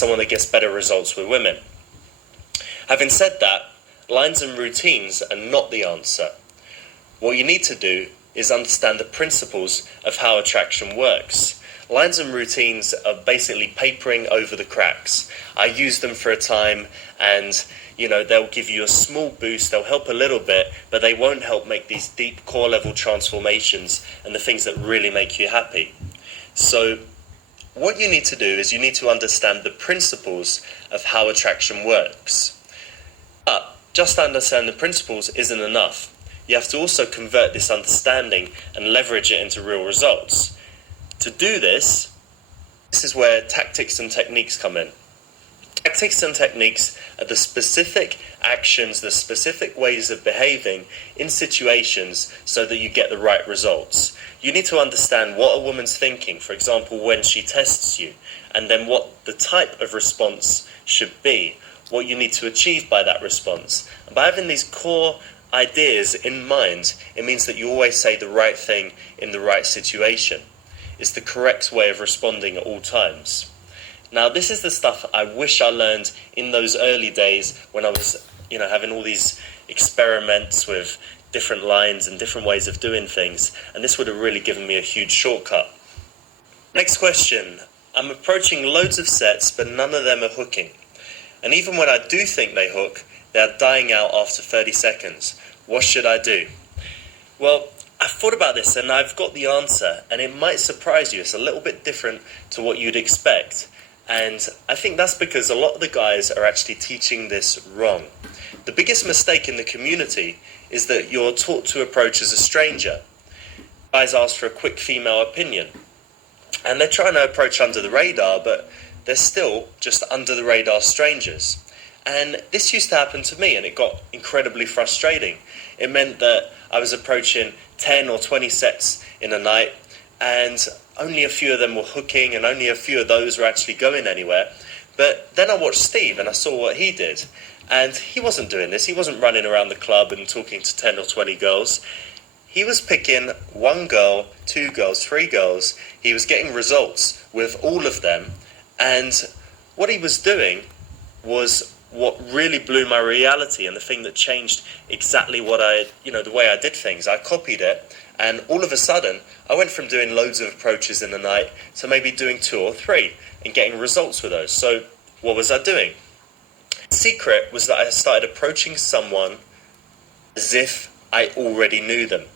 someone that gets better results with women. Having said that, lines and routines are not the answer. What you need to do is understand the principles of how attraction works. Lines and routines are basically papering over the cracks. I use them for a time and, they'll give you a small boost, they'll help a little bit, but they won't help make these deep core level transformations and the things that really make you happy. So what you need to do is you need to understand the principles of how attraction works. But just to understand the principles isn't enough. You have to also convert this understanding and leverage it into real results. To do this is where tactics and techniques come in. Tactics and techniques are the specific actions, the specific ways of behaving in situations so that you get the right results. You need to understand what a woman's thinking, for example, when she tests you, and then what the type of response should be, what you need to achieve by that response. And by having these core ideas in mind, it means that you always say the right thing in the right situation. It's the correct way of responding at all times. Now, this is the stuff I wish I learned in those early days when I was, having all these experiments with different lines and different ways of doing things, and this would have really given me a huge shortcut. Next question. I'm approaching loads of sets, but none of them are hooking. And even when I do think they hook, they're dying out after 30 seconds. What should I do? Well, I've thought about this and I've got the answer, and it might surprise you. It's a little bit different to what you'd expect. And I think that's because a lot of the guys are actually teaching this wrong. The biggest mistake in the community is that you're taught to approach as a stranger. Guys ask for a quick female opinion. And they're trying to approach under the radar, but they're still just under the radar strangers. And this used to happen to me, and it got incredibly frustrating. It meant that I was approaching 10 or 20 sets in a night, and only a few of them were hooking, and only a few of those were actually going anywhere. But then I watched Steve, and I saw what he did. And he wasn't doing this. He wasn't running around the club and talking to 10 or 20 girls. He was picking one girl, two girls, three girls. He was getting results with all of them. And what he was doing was what really blew my reality, and the thing that changed exactly what the way I did things. I copied it, and all of a sudden, I went from doing loads of approaches in the night to maybe doing 2 or 3 and getting results with those. So what was I doing? The secret was that I started approaching someone as if I already knew them.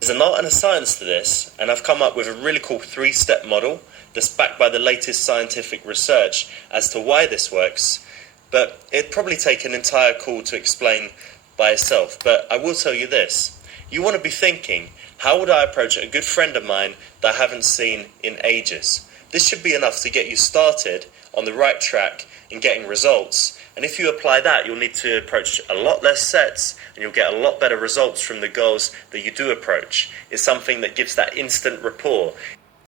There's an art and a science to this, and I've come up with a really cool 3-step model that's backed by the latest scientific research as to why this works. But it'd probably take an entire call to explain by itself. But I will tell you this. You want to be thinking, how would I approach a good friend of mine that I haven't seen in ages? This should be enough to get you started on the right track in getting results. And if you apply that, you'll need to approach a lot less sets, and you'll get a lot better results from the girls that you do approach. It's something that gives that instant rapport.